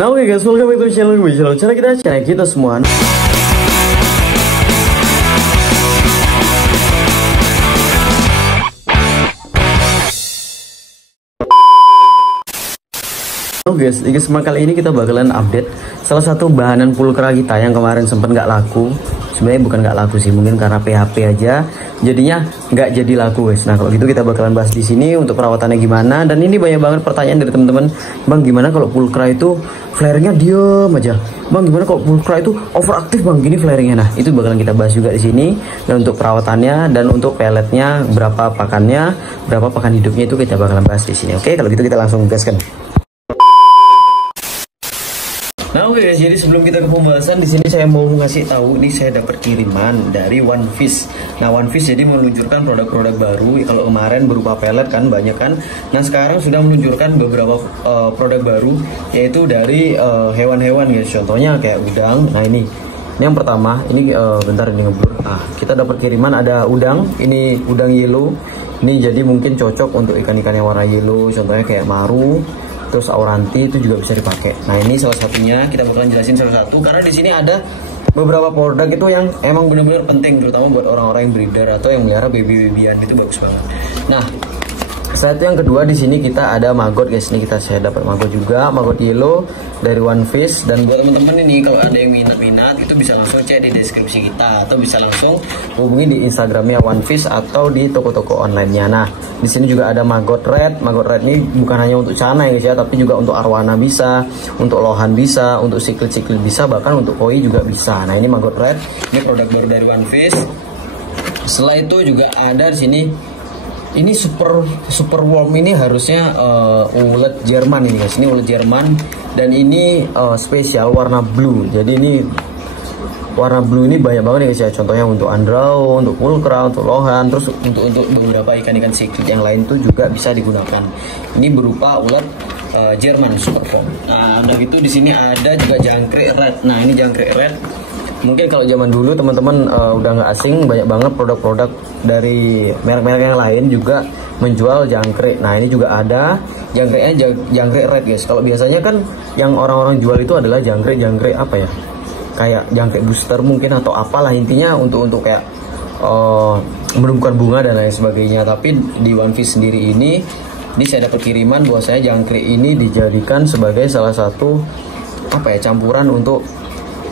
Nah oke guys, welcome back to channel gue. Cara kita semua. Halo guys, di kesempatan kali ini kita bakalan update salah satu bahanan pulkra kita yang kemarin sempat nggak laku. Sebenarnya bukan nggak laku sih, mungkin karena PHP aja, jadinya nggak jadi laku guys. Nah kalau gitu kita bakalan bahas di sini untuk perawatannya gimana. Dan ini banyak banget pertanyaan dari teman-teman, bang gimana kalau pulkra itu flaringnya diem aja, bang gimana kalau pulkra itu overaktif bang gini flaringnya. Nah itu bakalan kita bahas juga di sini. Dan untuk perawatannya dan untuk peletnya berapa pakannya, berapa pakan hidupnya itu kita bakalan bahas di sini. Oke, kalau gitu kita langsung gaskan. Nah oke guys, jadi sebelum kita ke pembahasan di sini saya mau ngasih tahu nih, saya dapat kiriman dari One Fish. Nah One Fish jadi meluncurkan produk-produk baru. Kalau kemarin berupa pelet kan banyak kan. Nah sekarang sudah meluncurkan beberapa produk baru, yaitu dari hewan-hewan guys. Contohnya kayak udang. Nah ini yang pertama, ini bentar ini ngeblur. Nah kita dapat kiriman ada udang. Ini udang yellow. Ini jadi mungkin cocok untuk ikan-ikan yang warna yellow. Contohnya kayak maru. Terus auranti itu juga bisa dipakai. Nah ini salah satunya, kita bakalan jelasin salah satu karena di sini ada beberapa produk itu yang emang benar-benar penting, terutama buat orang-orang yang breeder atau yang melihara baby-babyan, itu bagus banget. Nah satu yang kedua di sini kita ada maggot guys. Ini saya dapat maggot juga, maggot yellow dari One Fish. Dan buat teman-teman ini kalau ada yang minat itu bisa langsung cek di deskripsi kita atau bisa langsung hubungi di Instagramnya One Fish atau di toko-toko online-nya. Nah di sini juga ada maggot red. Maggot red ini bukan hanya untuk cana ya guys ya, tapi juga untuk arwana bisa, untuk lohan bisa, untuk siklit-siklit bisa, bahkan untuk koi juga bisa. Nah ini maggot red, ini produk baru dari One Fish. Setelah itu juga ada di sini. Ini super worm, ini harusnya ulet Jerman ini guys. Ini ulet Jerman dan ini spesial warna blue. Jadi ini warna blue ini banyak banget ya guys ya. Contohnya untuk andrao, untuk pulkra, untuk lohan, terus untuk beberapa ikan-ikan siklit yang lain tuh juga bisa digunakan. Ini berupa ulet Jerman super worm. Nah, udah gitu di sini ada juga jangkrik red. Nah, ini jangkrik red. Mungkin kalau zaman dulu teman-teman udah nggak asing, banyak banget produk-produk dari merek-merek yang lain juga menjual jangkrik. Nah ini juga ada jangkriknya, jangkrik red guys. Kalau biasanya kan yang orang-orang jual itu adalah jangkrik apa ya, kayak jangkrik booster mungkin atau apalah, intinya untuk kayak menumbuhkan bunga dan lain sebagainya. Tapi di One Fish sendiri ini saya dapat kiriman bahwa saya jangkrik ini dijadikan sebagai salah satu campuran untuk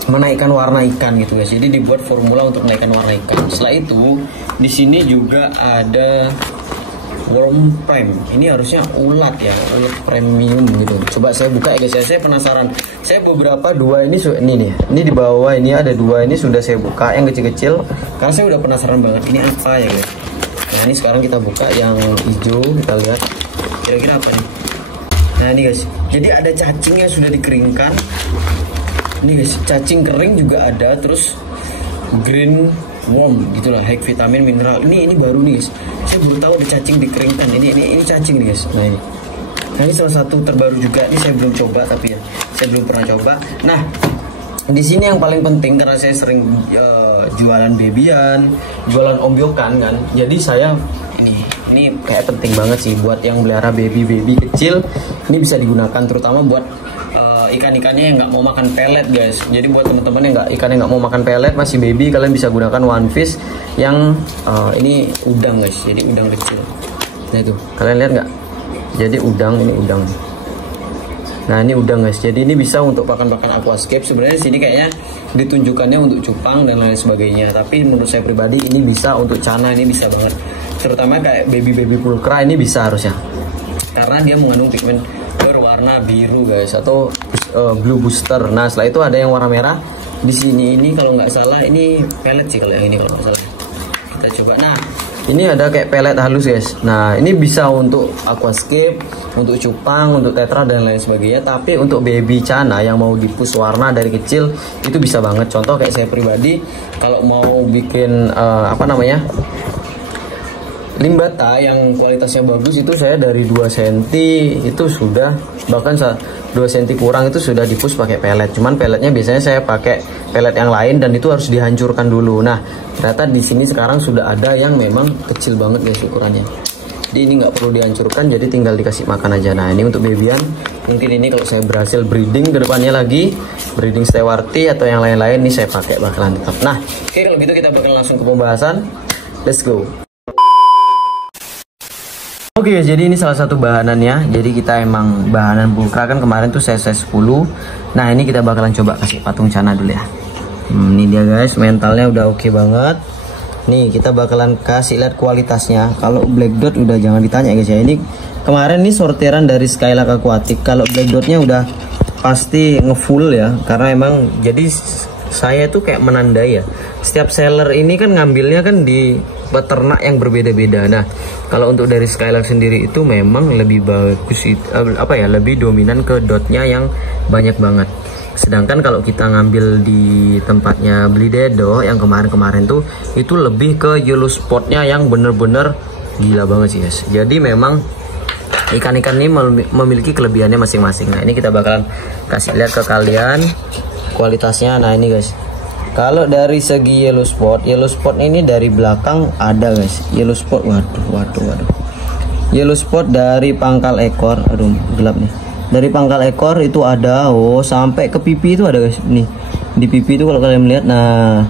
menaikkan warna ikan gitu guys. Jadi dibuat formula untuk menaikkan warna ikan. Setelah itu di sini juga ada worm prime. Ini harusnya ulat ya, ulat premium gitu. Coba saya buka ya guys ya, saya penasaran. Saya beberapa dua ini nih. Ini di bawah ini ada dua, ini sudah saya buka yang kecil-kecil karena saya udah penasaran banget ini apa ya guys. Nah ini sekarang kita buka yang hijau, kita lihat kira-kira apa nih. Nah ini guys, jadi ada cacing yang sudah dikeringkan. Ini guys, cacing kering juga ada, terus green worm gitulah, high vitamin mineral. Ini baru nih guys, saya baru tahu ada cacing dikeringkan. Ini cacing nih guys. Nah ini salah satu terbaru juga. Ini saya belum coba, tapi ya saya belum pernah coba. Nah di sini yang paling penting karena saya sering jualan babyan, jualan ombyokan kan. Jadi saya ini kayak penting banget sih buat yang melihara baby kecil. Ini bisa digunakan terutama buat ikan-ikannya yang nggak mau makan pelet guys. Jadi buat teman-teman yang ikannya nggak mau makan pelet, masih baby, kalian bisa gunakan One Fish yang ini udang guys. Jadi udang kecil. Nah itu kalian lihat nggak? Jadi ini udang. Nah ini udang guys. Jadi ini bisa untuk pakan-pakan aquascape. Sebenarnya di sini kayaknya ditunjukkannya untuk cupang dan lain sebagainya. Tapi menurut saya pribadi ini bisa untuk cana, ini bisa banget. Terutama kayak baby pulkra ini bisa harusnya. Karena dia mengandung pigmen berwarna biru guys, atau blue booster. Nah setelah itu ada yang warna merah di sini. Ini kalau nggak salah ini pelet sih, kalau yang ini kalau nggak salah. Kita coba. Nah ini ada kayak pelet halus guys. Nah ini bisa untuk aquascape, untuk cupang, untuk tetra dan lain sebagainya. Tapi untuk baby cana yang mau dipus warna dari kecil itu bisa banget. Contoh kayak saya pribadi kalau mau bikin limbata yang kualitasnya bagus itu saya dari 2 cm itu sudah, bahkan 2 cm kurang itu sudah dipus pakai pelet. Cuman peletnya biasanya saya pakai pelet yang lain dan itu harus dihancurkan dulu. Nah ternyata di sini sekarang sudah ada yang memang kecil banget guys ukurannya. Jadi ini nggak perlu dihancurkan, jadi tinggal dikasih makan aja. Nah ini untuk babyan Mungkin ini kalau saya berhasil breeding ke depannya lagi, breeding Stewarti atau yang lain-lain nih saya pakai bakalan tetap. Nah, oke kalau gitu kita bakal langsung ke pembahasan. Let's go. Oke, jadi ini salah satu bahanannya. Jadi kita emang bahanan pulkra kan kemarin tuh saya 10. Nah, ini kita bakalan coba kasih patung cana dulu ya. Ini dia guys, mentalnya udah oke banget. Nih, kita bakalan kasih lihat kualitasnya. Kalau black dot udah jangan ditanya guys ya. Ini kemarin nih sortiran dari Skylark Aquatic. Kalau black dotnya udah pasti ngefull ya. Karena emang jadi saya tuh kayak menandai ya. Setiap seller ini kan ngambilnya kan di peternak yang berbeda-beda. Nah, kalau untuk dari Skylark sendiri itu memang lebih bagus lebih dominan ke dotnya yang banyak banget. Sedangkan kalau kita ngambil di tempatnya Beli Dedo yang kemarin-kemarin tuh itu lebih ke yellow spotnya yang bener-bener gila banget sih guys. Jadi memang ikan-ikan ini memiliki kelebihannya masing-masing. Nah, ini kita bakalan kasih lihat ke kalian kualitasnya. Nah, ini guys. Kalau dari segi yellow spot ini dari belakang ada guys. Yellow spot, waduh. Yellow spot dari pangkal ekor, aduh gelap nih. Dari pangkal ekor itu ada, sampai ke pipi itu ada guys. Nih, di pipi itu kalau kalian melihat, nah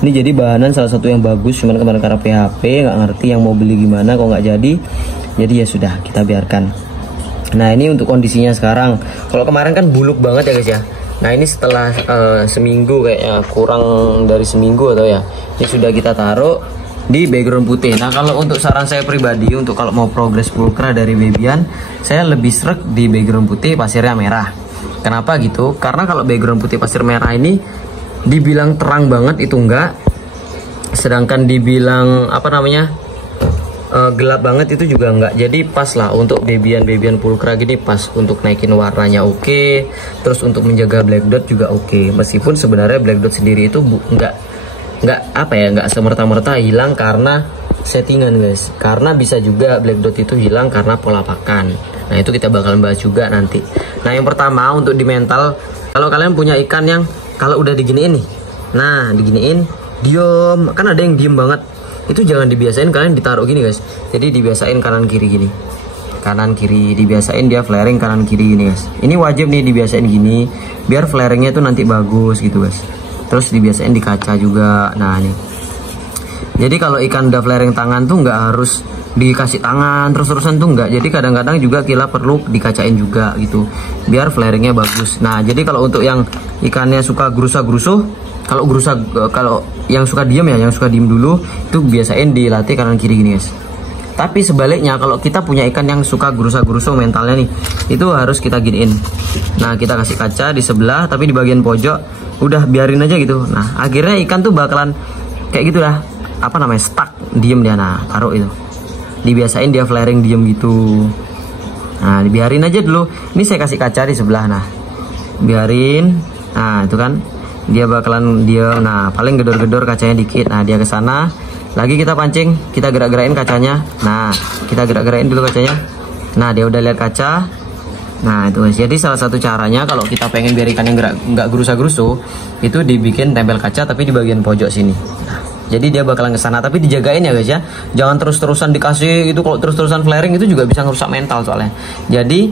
ini jadi bahanan salah satu yang bagus. Cuman kemarin karena PHP nggak ngerti yang mau beli gimana, kok nggak jadi ya sudah kita biarkan. Nah, ini untuk kondisinya sekarang. Kalau kemarin kan buluk banget ya guys ya. Nah, ini setelah seminggu kayaknya, kurang dari seminggu atau ya, ini sudah kita taruh di background putih. Nah, kalau untuk saran saya pribadi untuk kalau mau progres pulkra dari babyan, saya lebih srek di background putih pasirnya merah. Kenapa gitu? Karena kalau background putih pasir merah ini dibilang terang banget itu enggak, sedangkan dibilang gelap banget itu juga enggak. Jadi pas lah untuk babyan pulkra gini, pas untuk naikin warnanya oke, terus untuk menjaga black dot juga oke. Meskipun sebenarnya black dot sendiri itu enggak semerta-merta hilang karena settingan guys. Karena bisa juga black dot itu hilang karena pola pakan. Nah, itu kita bakalan bahas juga nanti. Nah, yang pertama untuk di mental, kalau kalian punya ikan yang kalau udah diginiin nih, nah diginiin diem, kan ada yang diem banget, itu jangan dibiasain kalian ditaruh gini guys. Jadi dibiasain kanan kiri gini, kanan kiri, dibiasain dia flaring kanan kiri gini guys. Ini wajib nih dibiasain gini biar flaringnya itu nanti bagus gitu guys. Terus dibiasain di kaca juga. Nah, ini jadi kalau ikan udah flaring tangan tuh nggak harus dikasih tangan terus-terusan tuh nggak. Jadi kadang-kadang juga kita perlu dikacain juga gitu biar flaringnya bagus. Nah, jadi kalau untuk yang ikannya suka gerusa-gerusuh, kalau yang suka diem ya, yang suka diem dulu itu biasain dilatih kanan kiri gini guys. Tapi sebaliknya kalau kita punya ikan yang suka gerusa-gerusuh mentalnya nih, itu harus kita giniin. Nah, kita kasih kaca di sebelah tapi di bagian pojok udah biarin aja gitu. Nah, akhirnya ikan tuh bakalan kayak gitu lah, stuck, diem dia. Nah, taruh itu, dibiasain dia flaring diem gitu. Nah, dibiarin aja dulu. Ini saya kasih kaca di sebelah. Nah, biarin. Nah, itu kan dia bakalan diem. Nah, paling gedor-gedor kacanya dikit. Nah, dia ke sana lagi, kita pancing, kita gerak-gerakin kacanya. Nah, kita gerak-gerakin dulu kacanya. Nah, dia udah lihat kaca. Nah, itu guys. Jadi salah satu caranya kalau kita pengen biar ikannya nggak gerusa-gerusuh, itu dibikin tempel kaca tapi di bagian pojok sini. Nah, jadi dia bakalan ke sana, tapi dijagain ya guys ya. Jangan terus-terusan dikasih itu, kalau terus-terusan flaring itu juga bisa ngerusak mental soalnya. Jadi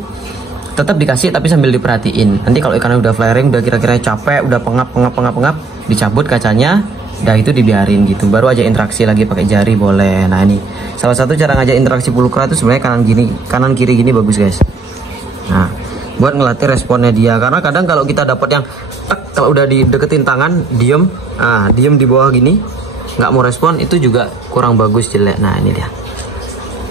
tetap dikasih tapi sambil diperhatiin. Nanti kalau ikannya udah flaring, udah kira-kira capek, udah pengap, dicabut kacanya, udah itu dibiarin gitu. Baru aja interaksi lagi pakai jari boleh. Nah, ini salah satu cara ngajak interaksi pulkra itu sebenarnya kanan kiri gini bagus guys. Nah, buat ngelatih responnya dia. Karena kadang kalau kita dapat yang kalau udah dideketin tangan diem, diem di bawah gini, nggak mau respon, itu juga kurang bagus, jelek. Nah, ini dia.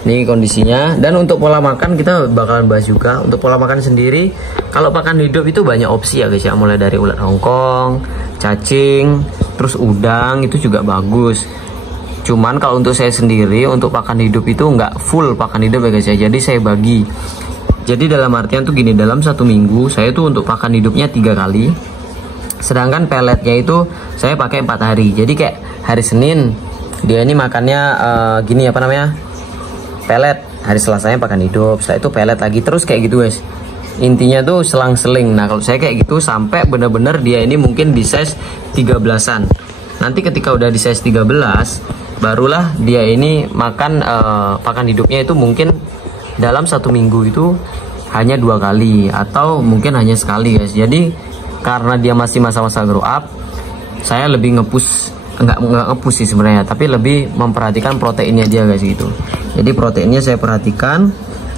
Ini kondisinya. Dan untuk pola makan kita bakalan bahas juga. Untuk pola makan sendiri, kalau pakan hidup itu banyak opsi ya guys ya. Mulai dari ulat Hongkong, cacing, terus udang, itu juga bagus. Cuman kalau untuk saya sendiri, untuk pakan hidup itu nggak full pakan hidup ya guys ya. Jadi saya bagi. Jadi dalam artian tuh gini, dalam satu minggu saya tuh untuk pakan hidupnya 3 kali. Sedangkan peletnya itu saya pakai 4 hari. Jadi kayak hari Senin dia ini makannya pelet. Hari Selasanya pakan hidup. Setelah itu pelet lagi, terus kayak gitu guys. Intinya tuh selang-seling. Nah, kalau saya kayak gitu sampai bener-bener dia ini mungkin di size 13-an. Nanti ketika udah di size 13, barulah dia ini makan pakan hidupnya itu mungkin dalam 1 minggu itu hanya 2 kali atau mungkin hanya sekali guys. Jadi karena dia masih masa-masa grow up, saya lebih nge-push, enggak nge-push sih sebenarnya, tapi lebih memperhatikan proteinnya dia guys gitu. Jadi proteinnya saya perhatikan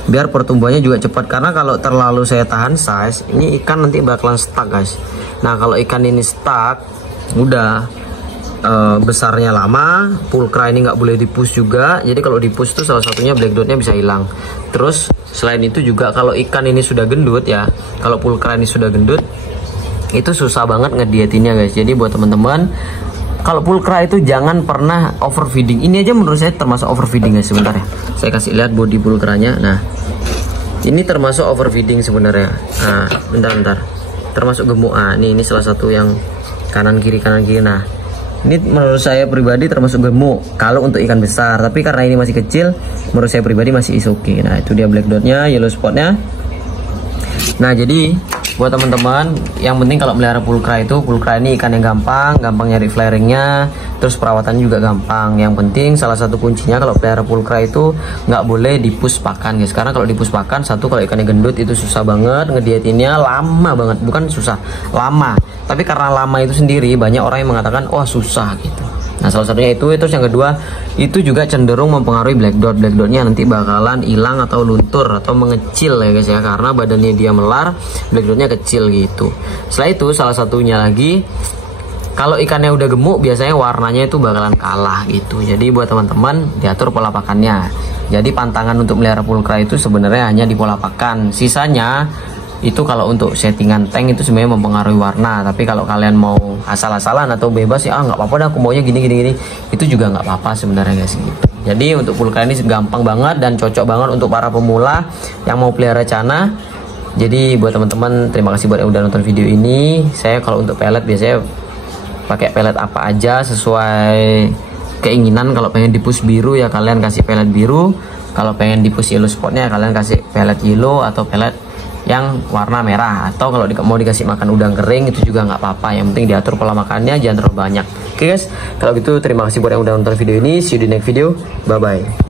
biar pertumbuhannya juga cepat, karena kalau terlalu saya tahan size, ini ikan nanti bakalan stuck guys. Nah kalau ikan ini stuck, udah besarnya lama, pulkra ini nggak boleh di-push juga. Jadi kalau di-push tuh salah satunya black dotnya bisa hilang. Terus selain itu juga kalau ikan ini sudah gendut ya, kalau pulkra ini sudah gendut, itu susah banget ngedietinnya guys. Jadi buat teman-teman, kalau pulkra itu jangan pernah overfeeding. Ini aja menurut saya termasuk overfeeding guys. Sebentar ya, saya kasih lihat body pulkranya. Nah ini termasuk overfeeding sebenarnya. Nah bentar, termasuk gemuk. Ini salah satu yang kanan kiri. Nah ini menurut saya pribadi termasuk gemuk kalau untuk ikan besar, tapi karena ini masih kecil, menurut saya pribadi masih is okay. Nah itu dia black dotnya, yellow spotnya. Nah jadi buat teman-teman, yang penting kalau melihara pulkra itu, pulkra ini ikan yang gampang nyari flaringnya, terus perawatannya juga gampang. Yang penting salah satu kuncinya kalau pelihara pulkra itu nggak boleh dipus pakan guys, karena kalau dipus pakan, satu kalau ikannya gendut itu susah banget ngedietinnya, lama banget, bukan susah, lama. Tapi karena lama itu sendiri banyak orang yang mengatakan wah susah gitu. Nah salah satunya itu. Terus yang kedua itu juga cenderung mempengaruhi black dot. Black dotnya nanti bakalan hilang atau luntur atau mengecil ya guys ya, karena badannya dia melar, black dotnya kecil gitu. Setelah itu salah satunya lagi, kalau ikannya udah gemuk biasanya warnanya itu bakalan kalah gitu. Jadi buat teman-teman diatur pola pakannya. Jadi pantangan untuk melihara pulkra itu sebenarnya hanya di pola pakan. Sisanya itu kalau untuk settingan tank itu sebenarnya mempengaruhi warna. Tapi kalau kalian mau asal-asalan atau bebas ya nggak apa-apa dah, aku maunya gini, itu juga nggak apa-apa sebenarnya guys gitu. Jadi untuk pulkra ini gampang banget dan cocok banget untuk para pemula yang mau pelihara cana. Jadi buat teman-teman, terima kasih buat yang udah nonton video ini. Saya kalau untuk pelet biasanya pakai pelet apa aja sesuai keinginan. Kalau pengen dipus biru ya kalian kasih pelet biru, kalau pengen dipus yellow spotnya kalian kasih pelet yellow atau pelet yang warna merah, atau kalau mau dikasih makan udang kering itu juga nggak apa-apa. Yang penting diatur pola makannya, jangan terlalu banyak. Oke guys, kalau gitu terima kasih buat yang udah nonton video ini. See you di next video, bye bye.